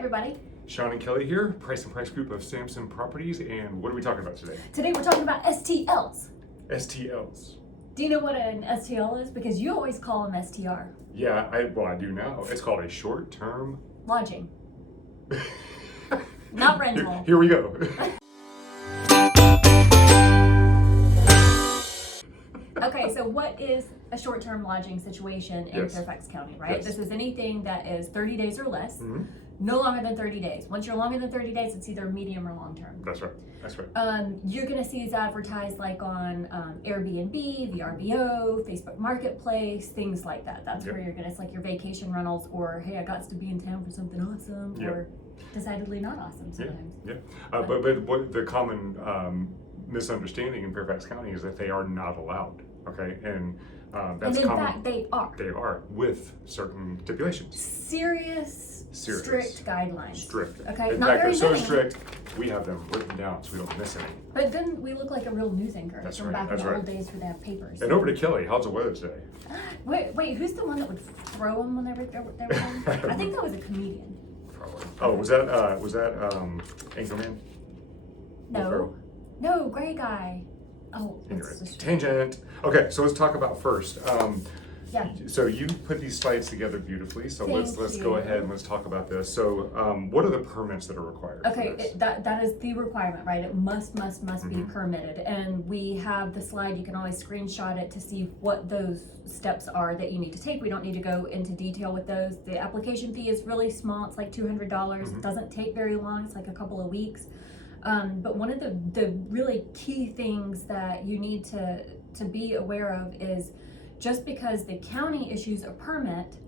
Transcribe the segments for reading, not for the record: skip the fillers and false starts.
everybody. Sean and Kelly here, Price and Price Group of Samson Properties, and what are we talking about today? Today we're talking about STLs. STLs. Do you know what an STL is? Because you always call them STR. Yeah, I do now. It's called a short-term lodging. Not rental. Here we go. Okay, so what is a short-term lodging situation in Fairfax County, right? Yes. This is anything that is 30 days or less, no longer than 30 days. Once you're longer than 30 days, it's either medium or long-term. That's right. That's right. You're going to see these advertised like on Airbnb, VRBO, Facebook Marketplace, things like that. That's where you're going to, it's like your vacation rentals, or hey, I got to be in town for something awesome, or decidedly not awesome sometimes. But what the common misunderstanding in Fairfax County is that they are not allowed. Okay, and that's and in common. fact, they are. They are, with certain stipulations. Serious. Strict guidelines. Strict. Okay. In Not fact, very they're so many. strict, we have them written down so we don't miss any. But then we look like a real news anchor That's from right. back That's in the right. old days where they have papers. And over to Kelly, how's the weather today? Wait, who's the one that would throw them when they were done? I think that was a comedian. Probably. Oh, was that Anchorman? No, gray guy. Oh, anyway, it's just tangent. Okay, so let's talk about first. yeah. So you put these slides together beautifully. So let's Thank go you. ahead and let's talk about this. So what are the permits that are required? Okay, for this? that is the requirement, right? It must be permitted, and we have the slide. You can always screenshot it to see what those steps are that you need to take. We don't need to go into detail with those. The application fee is really small. It's like $200. It doesn't take very long. It's like a couple of weeks. But one of the really key things that you need to be aware of is just because the county issues a permit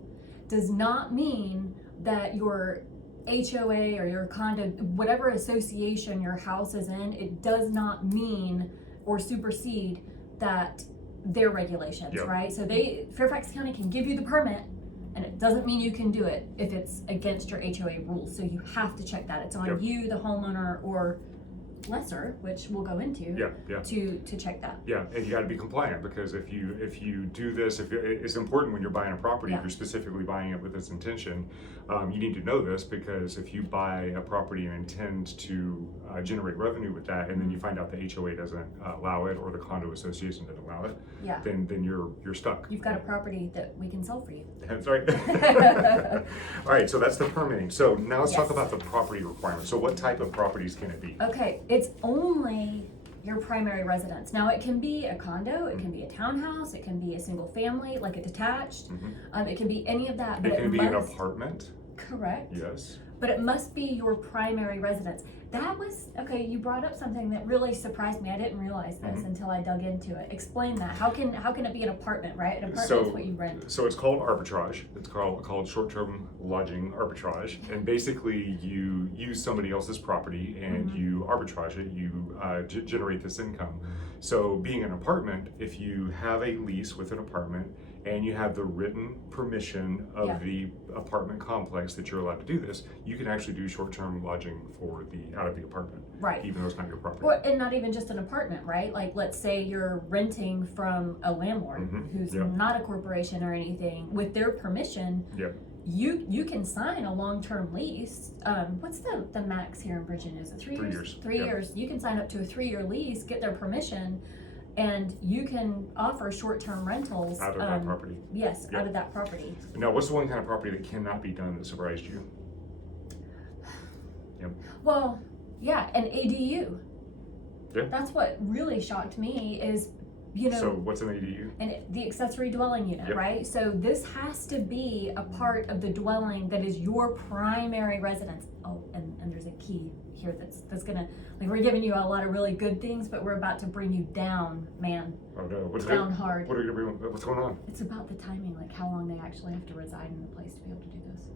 does not mean that your HOA or your condo, whatever association your house is in, it does not mean or supersede that their regulations, right? So Fairfax County can give you the permit, and it doesn't mean you can do it if it's against your HOA rules. So you have to check that. It's on you, the homeowner, or lesser, which we'll go into, to check that. Yeah, and you got to be compliant, because if you do this, it's important when you're buying a property, if you're specifically buying it with this intention, you need to know this, because if you buy a property and intend to generate revenue with that, and then you find out the HOA doesn't allow it, or the condo association doesn't allow it, then you're stuck. You've got a property that we can sell for you. That's right. All right, so that's the permitting. So now let's talk about the property requirements. So what type of properties can it be? Okay, it's only your primary residence. Now it can be a condo, it can be a townhouse, it can be a single family, like a detached. It can be any of that. But it can be an apartment. Correct. Yes. But it must be your primary residence. That was, okay, you brought up something that really surprised me. I didn't realize this until I dug into it. Explain that. How can it be an apartment, right? An apartment is what you rent. So it's called arbitrage. It's called short-term lodging arbitrage. And basically you use somebody else's property and you arbitrage it. You generate this income. So being an apartment, if you have a lease with an apartment and you have the written permission of the apartment complex that you're allowed to do this, you can actually do short-term lodging for out of the apartment, right? Even though it's not your property. And not even just an apartment, right? Like, let's say you're renting from a landlord who's not a corporation or anything. With their permission, you can sign a long-term lease. What's the max here in Virginia? Is it 3 years? 3 years. 3 years. You can sign up to a 3-year lease, get their permission, and you can offer short-term rentals out of that property. Yes, out of that property. Now, what's the one kind of property that cannot be done that surprised you? Well, an ADU. Yeah. That's what really shocked me is, you know. So what's an ADU? And the accessory dwelling unit, right? So this has to be a part of the dwelling that is your primary residence. Oh, and there's a key here that's gonna, like, we're giving you a lot of really good things, but we're about to bring you down, man. Oh no, down hard. What's going on? It's about the timing, like how long they actually have to reside in the place to be able to do this.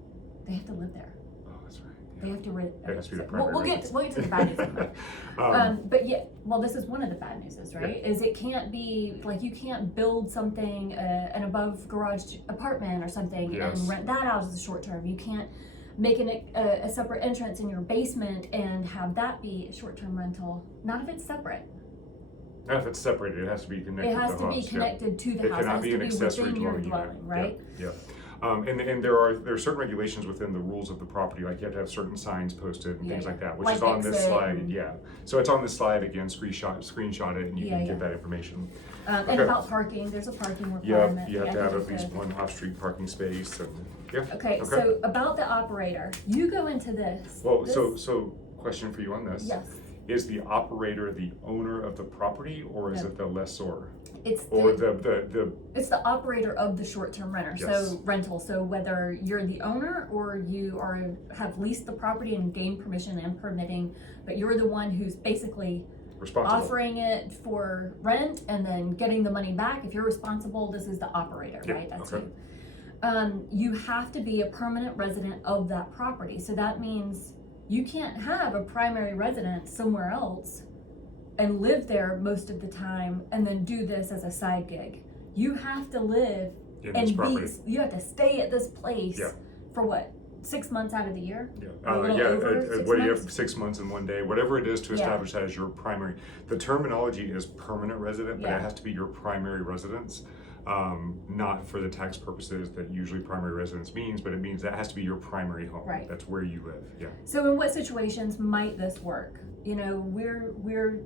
They have to live there. Oh, that's right. They have to we'll get to the bad news in a but this is one of the bad news, right? Is it can't be, like, you can't build something, an above garage apartment or something and rent that out as a short term. You can't make a separate entrance in your basement and have that be a short term rental. Not if it's separate. Not if it's separated, it has to be connected. It has to be connected to the house. It cannot be an accessory within your dwelling unit. right? Yeah. And there are certain regulations within the rules of the property, like you have to have certain signs posted and things like that, which Like is on this exit slide. and- Yeah, so it's on this slide again. Screenshot it, and you can get that information. And Okay. about parking, there's a parking Yeah, requirement. you have to I have think at least it's a- one off-street parking space, and yeah. Okay, so about the operator, you go into this. Well, this, so question for you on this. Yes, Is the operator the owner of the property, or is No. it the lessor? it's Or the it's the operator of the short-term renter, Yes. so rental. So whether you're the owner or you have leased the property and gained permission and permitting, but you're the one who's basically responsible? offering it for rent and then getting the money back. If you're responsible, this is the operator, Yeah, right? That's okay. you. You have to be a permanent resident of that property. So that means you can't have a primary residence somewhere else and live there most of the time and then do this as a side gig. You have to live In and this property. you have to stay at this place Yeah. for what, 6 months out of the year? Yeah, A little over 6 what do you months? have, 6 months and 1 day, whatever it is to Yeah. establish that as your primary. The terminology is permanent resident, but Yeah. it has to be your primary residence, not for the tax purposes that usually primary residence means, but it means that has to be your primary home. Right. That's where you live. Yeah. So in what situations might this work? You know, we're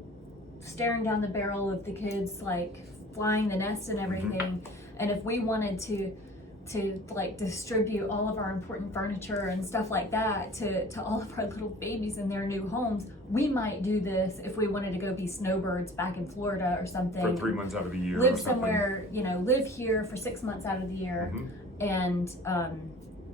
staring down the barrel of the kids like flying the nest and everything, and if we wanted to like distribute all of our important furniture and stuff like that to all of our little babies in their new homes, we might do this if we wanted to go be snowbirds back in Florida or something. For 3 months out of the year. Live or something. somewhere, you know, live here for 6 months out of the year, and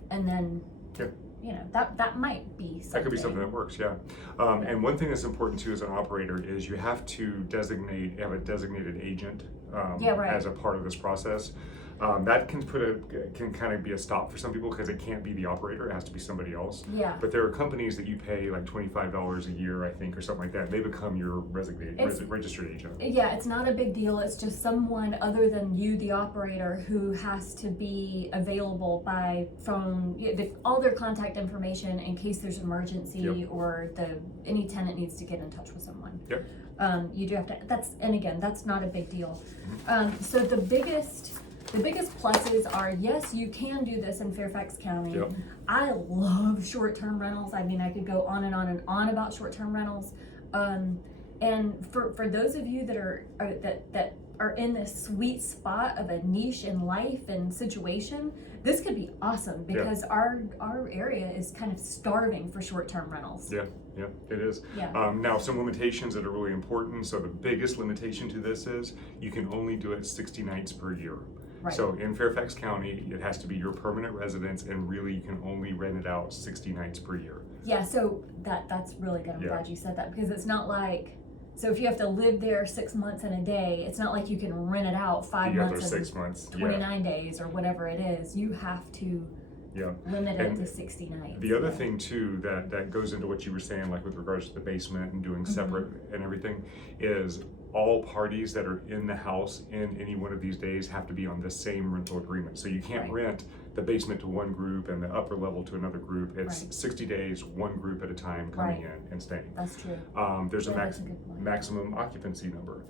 then Yeah. you know that might be something. That could be something that works, yeah. And one thing that's important too as an operator is you have to have a designated agent right. as a part of this process. That can kind of be a stop for some people because it can't be the operator, it has to be somebody else. Yeah. But there are companies that you pay like $25 a year, I think, or something like that. They become your registered agent. Yeah, it's not a big deal. It's just someone other than you, the operator, who has to be available by phone, all their contact information in case there's an emergency. Yep. Or any tenant needs to get in touch with someone. Yep. You do have to. That's not a big deal. So the biggest pluses are, yes, you can do this in Fairfax County. Yep. I love short-term rentals. I mean, I could go on and on and on about short-term rentals. And for those of you that are in this sweet spot of a niche in life and situation, this could be awesome because our area is kind of starving for short-term rentals. Yeah, it is. Yeah. Now, some limitations that are really important. So the biggest limitation to this is you can only do it 60 nights per year. Right. So in Fairfax County, it has to be your permanent residence, and really you can only rent it out 60 nights per year. Yeah, so that's really good. I'm glad you said that, because it's not like, so if you have to live there 6 months and a day, it's not like you can rent it out 5 You got months those and 6 months. 29 days or whatever it is. You have to limit it And to 60 nights. The other thing too that goes into what you were saying, like with regards to the basement and doing separate and everything, is all parties that are in the house in any one of these days have to be on the same rental agreement. So you can't rent the basement to one group and the upper level to another group. It's 60 days, one group at a time coming in and staying. That's true. There's that's a good point. maximum occupancy number.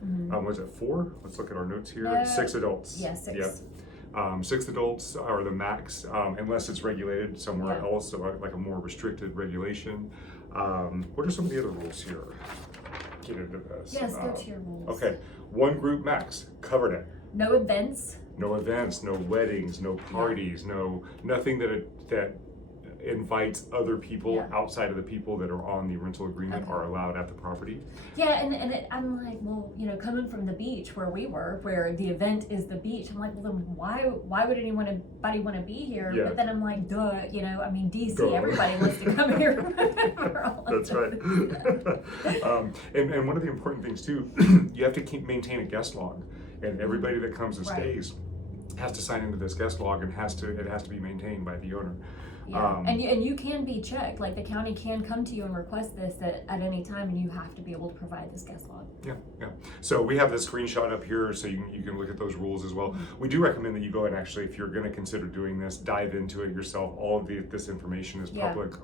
Was it 4? Let's look at our notes here. No. 6 adults. Yeah, 6. Yep. 6 adults are the max, unless it's regulated somewhere else, so like a more restricted regulation. What are some of the other rules here? Get into this. Yes, go to your rules. Okay, 1 group max, covered it. No events. No events, no weddings, no parties, nothing that invites other people outside of the people that are on the rental agreement are allowed at the property. Yeah, I'm like, well, you know, coming from the beach where we were, where the event is the beach, I'm like, well, then why would anybody want to be here? Yeah. But then I'm like, duh, you know, I mean, DC, Duh. everybody wants to come here. That's right. And one of the important things too, you have to maintain a guest log, and everybody that comes and stays has to sign into this guest log, and it has to be maintained by the owner. Yeah, and you can be checked. Like the county can come to you and request this at any time, and you have to be able to provide this guest log. Yeah. So we have this screenshot up here, so you can look at those rules as well. We do recommend that you go and actually, if you're going to consider doing this, dive into it yourself. All of this information is public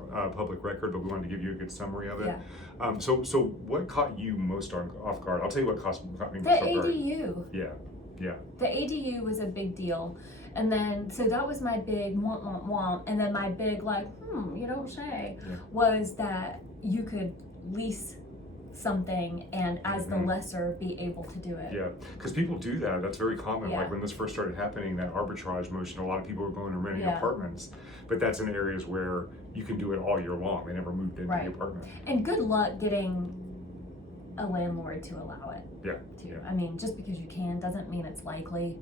record, but we wanted to give you a good summary of it. Yeah. So what caught you most off guard? I'll tell you what caught me The most off guard. ADU. Yeah. The ADU was a big deal. And then, so that was my big womp. And then my big like, you don't say, was that you could lease something and as the lessor be able to do it. Yeah, because people do that. That's very common. Yeah. Like when this first started happening, that arbitrage motion, a lot of people were going and renting apartments, but that's in areas where you can do it all year long. They never moved into the apartment. And good luck getting a landlord to allow it. Yeah. I mean, just because you can doesn't mean it's likely.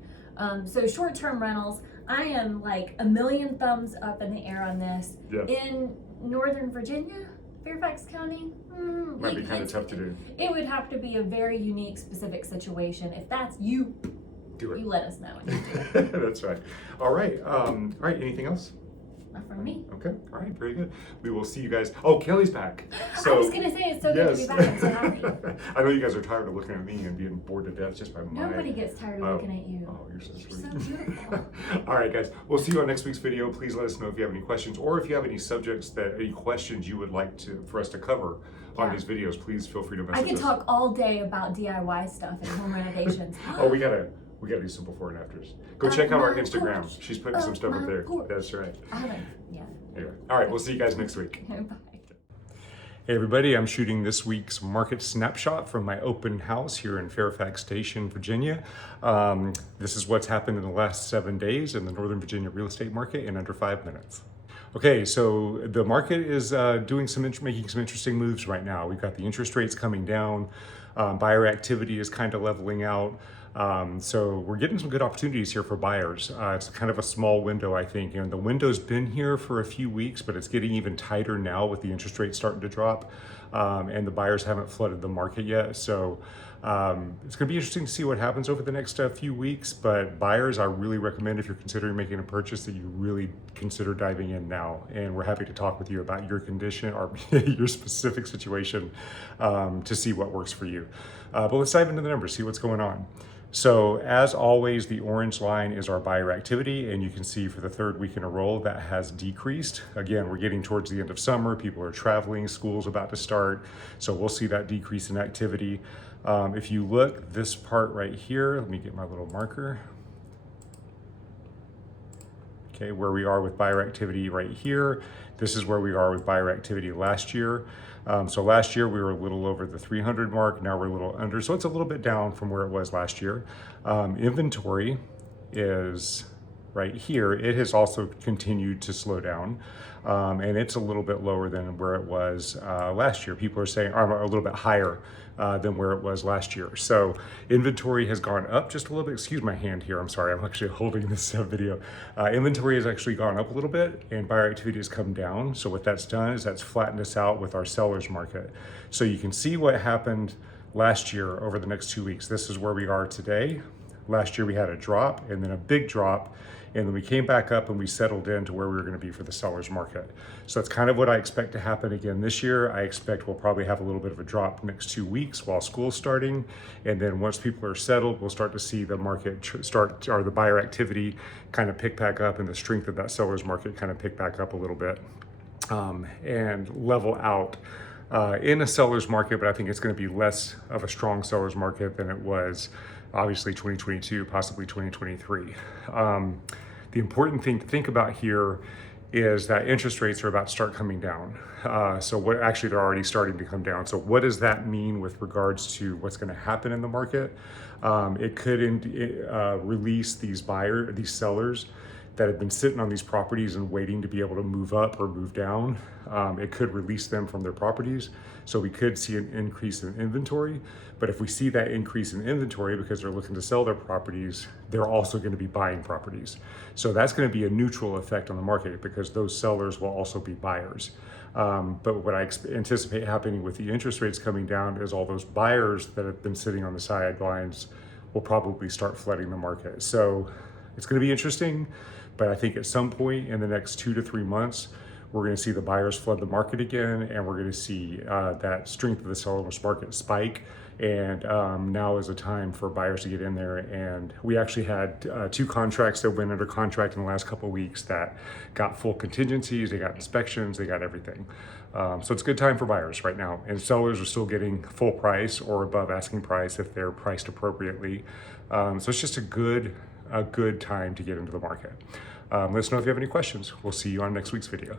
So short-term rentals, I am like a million thumbs up in the air on this. Yeah. In Northern Virginia, Fairfax County, Might be kind of tough to do. It would have to be a very unique, specific situation. If that's you, do it. You let us know. That's right. All right. Anything else? Not from me. Okay. All right. Very good. We will see you guys. Oh, Kelly's back. So, I was gonna say it's so good to be back. I'm so happy. I know you guys are tired of looking at me and being bored to death just by my. Nobody gets tired of looking at you. Oh, you're so sweet. You're so beautiful. All right, guys. We'll see you on next week's video. Please let us know if you have any questions or if you have any any questions you would like for us to cover on these videos. Please feel free to message us. I can talk all day about DIY stuff and home renovations. Oh, we gotta do some before and afters. Go check out our Instagram. She's putting some stuff up there. That's right. I haven't. Yeah. Anyway, all right. We'll see you guys next week. Bye. Hey everybody, I'm shooting this week's market snapshot from my open house here in Fairfax Station, Virginia. This is what's happened in the last 7 days in the Northern Virginia real estate market in under 5 minutes. Okay, so the market is making some interesting moves right now. We've got the interest rates coming down. Buyer activity is kind of leveling out. So we're getting some good opportunities here for buyers. It's kind of a small window, I think. The window's been here for a few weeks, but it's getting even tighter now with the interest rates starting to drop. And the buyers haven't flooded the market yet. So it's going to be interesting to see what happens over the next few weeks. But buyers, I really recommend if you're considering making a purchase that you really consider diving in now. And we're happy to talk with you about your condition or your specific situation to see what works for you. But let's dive into the numbers, see what's going on. So as always, the orange line is our buyer activity, and you can see for the third week in a row that has decreased. Again, we're getting towards the end of summer, people are traveling, school's about to start, so we'll see that decrease in activity. If you look, this part right here, let me get my little marker. Okay, where we are with buyer activity right here, this is where we are with buyer activity last year. So last year we were a little over the 300 mark, now we're a little under, so it's a little bit down from where it was last year. Inventory is right here. It has also continued to slow down, and it's a little bit lower than where it was last year. People are saying a little bit higher than where it was last year. So inventory has gone up just a little bit. Excuse my hand here, I'm sorry, I'm actually holding this video. Inventory has actually gone up a little bit and buyer activity has come down. So what that's done is that's flattened us out with our seller's market. So you can see what happened last year over the next 2 weeks. This is where we are today. Last year we had a drop and then a big drop, and then we came back up and we settled into where we were going to be for the seller's market. So that's kind of what I expect to happen again this year. I expect we'll probably have a little bit of a drop next 2 weeks while school's starting, and then once people are settled, we'll start to see the market the buyer activity kind of pick back up and the strength of that seller's market kind of pick back up a little bit and level out in a seller's market. But I think it's going to be less of a strong seller's market than it was obviously 2022, possibly 2023. The important thing to think about here is that interest rates are about to start coming down. Actually they're already starting to come down. So what does that mean with regards to what's going to happen in the market? It could release these sellers that have been sitting on these properties and waiting to be able to move up or move down. It could release them from their properties. So we could see an increase in inventory. But if we see that increase in inventory because they're looking to sell their properties, they're also going to be buying properties. So that's going to be a neutral effect on the market because those sellers will also be buyers. But what I anticipate happening with the interest rates coming down is all those buyers that have been sitting on the sidelines will probably start flooding the market. So it's going to be interesting, but I think at some point in the next 2 to 3 months, we're going to see the buyers flood the market again, and we're going to see that strength of the seller's market spike. And now is a time for buyers to get in there. And we actually had 2 contracts that went under contract in the last couple of weeks that got full contingencies, they got inspections, they got everything. So it's a good time for buyers right now. And sellers are still getting full price or above asking price if they're priced appropriately. So it's just a good a good time to get into the market. Let us know if you have any questions. We'll see you on next week's video.